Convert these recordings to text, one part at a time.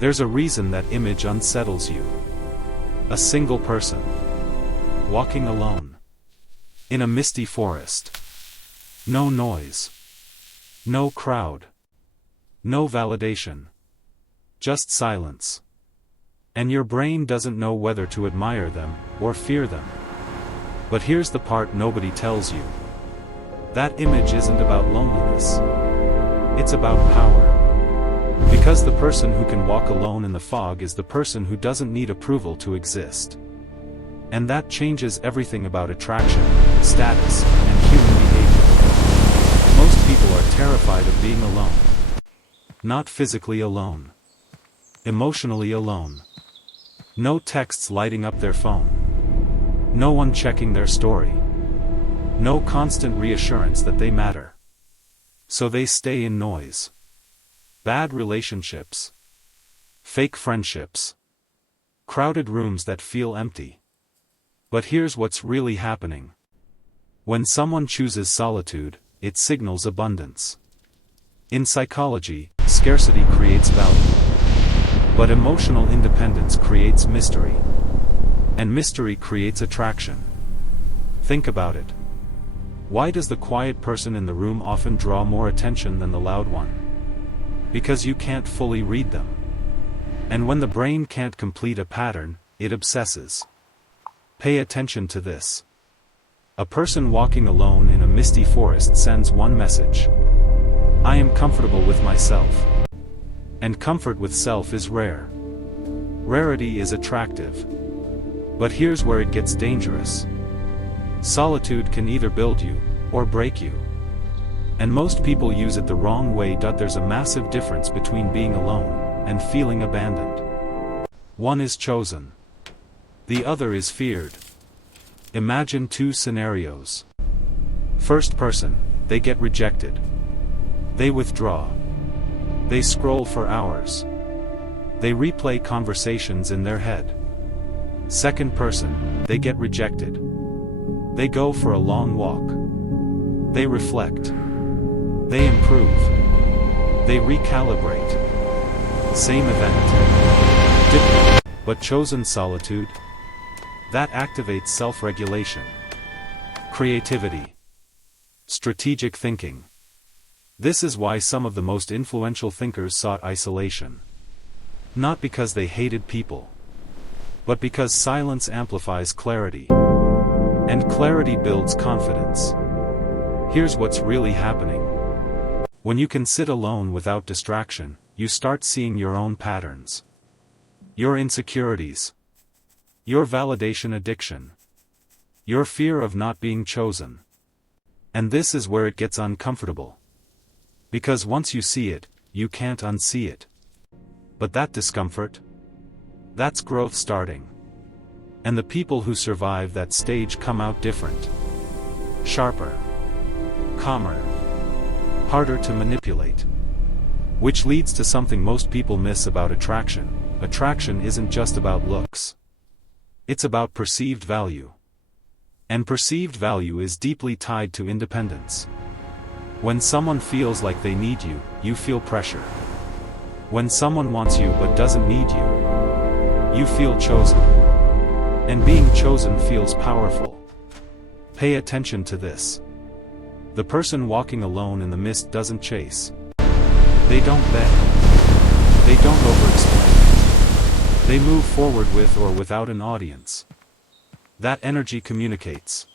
There's a reason that image unsettles you. A single person. Walking alone. In a misty forest. No noise. No crowd. No validation. Just silence. And your brain doesn't know whether to admire them, or fear them. But here's the part nobody tells you. That image isn't about loneliness. It's about power. Because the person who can walk alone in the fog is the person who doesn't need approval to exist. And that changes everything about attraction, status, and human behavior. Most people are terrified of being alone. Not physically alone. Emotionally alone. No texts lighting up their phone. No one checking their story. No constant reassurance that they matter. So they stay in noise. Bad relationships. Fake friendships. Crowded rooms that feel empty. But here's what's really happening. When someone chooses solitude, it signals abundance. In psychology, scarcity creates value. But emotional independence creates mystery. And mystery creates attraction. Think about it. Why does the quiet person in the room often draw more attention than the loud one? Because you can't fully read them. And when the brain can't complete a pattern, it obsesses. Pay attention to this. A person walking alone in a misty forest sends one message. I am comfortable with myself. And comfort with self is rare. Rarity is attractive. But here's where it gets dangerous. Solitude can either build you, or break you. And most people use it the wrong way. There's a massive difference between being alone, and feeling abandoned. One is chosen. The other is feared. Imagine two scenarios. First person, they get rejected. They withdraw. They scroll for hours. They replay conversations in their head. Second person, they get rejected. They go for a long walk. They reflect. They improve. They recalibrate. Same event. Different, but chosen solitude. That activates self-regulation. Creativity. Strategic thinking. This is why some of the most influential thinkers sought isolation. Not because they hated people. But because silence amplifies clarity. And clarity builds confidence. Here's what's really happening. When you can sit alone without distraction, you start seeing your own patterns. Your insecurities. Your validation addiction. Your fear of not being chosen. And this is where it gets uncomfortable. Because once you see it, you can't unsee it. But that discomfort? That's growth starting. And the people who survive that stage come out different. Sharper. Calmer. Harder to manipulate. Which leads to something most people miss about attraction. Attraction isn't just about looks. It's about perceived value. And perceived value is deeply tied to independence. When someone feels like they need you, you feel pressure. When someone wants you but doesn't need you, you feel chosen. And being chosen feels powerful. Pay attention to this. The person walking alone in the mist doesn't chase. They don't beg. They don't overexplain. They move forward with or without an audience. That energy communicates.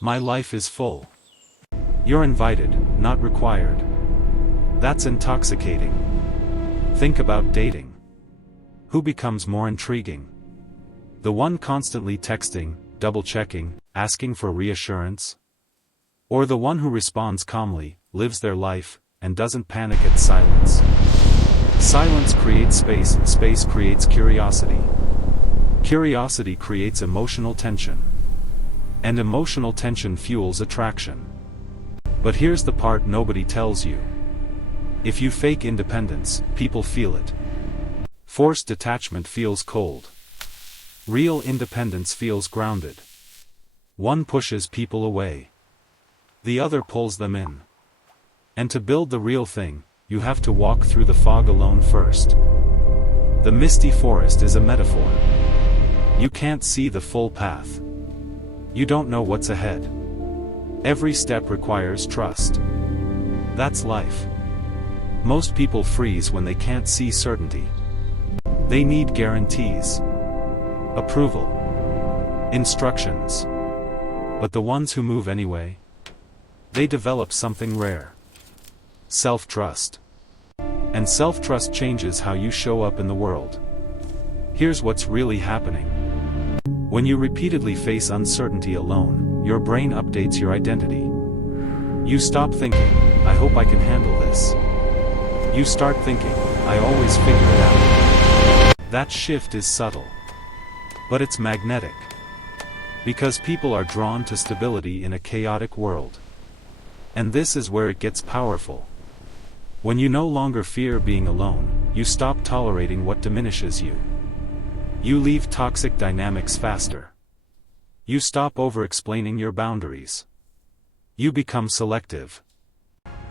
My life is full. You're invited, not required. That's intoxicating. Think about dating. Who becomes more intriguing? The one constantly texting, double-checking, asking for reassurance? Or the one who responds calmly, lives their life, and doesn't panic at silence? Silence creates space, and space creates curiosity. Curiosity creates emotional tension. And emotional tension fuels attraction. But here's the part nobody tells you. If you fake independence, people feel it. Forced detachment feels cold. Real independence feels grounded. One pushes people away. The other pulls them in. And to build the real thing, you have to walk through the fog alone first. The misty forest is a metaphor. You can't see the full path. You don't know what's ahead. Every step requires trust. That's life. Most people freeze when they can't see certainty. They need guarantees, approval, instructions. But the ones who move anyway, they develop something rare: self-trust. And self-trust changes how you show up in the world. Here's what's really happening. When you repeatedly face uncertainty alone, your brain updates your identity. You stop thinking, "I hope I can handle this." You start thinking, "I always figure it out." That shift is subtle, but it's magnetic. Because people are drawn to stability in a chaotic world. And this is where it gets powerful. When you no longer fear being alone, you stop tolerating what diminishes you. You leave toxic dynamics faster. You stop over-explaining your boundaries. You become selective.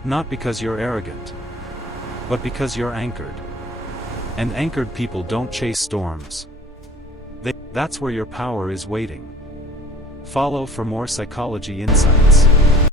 Not because you're arrogant, but because you're anchored. And anchored people don't chase storms. That's where your power is waiting. Follow for more psychology insight.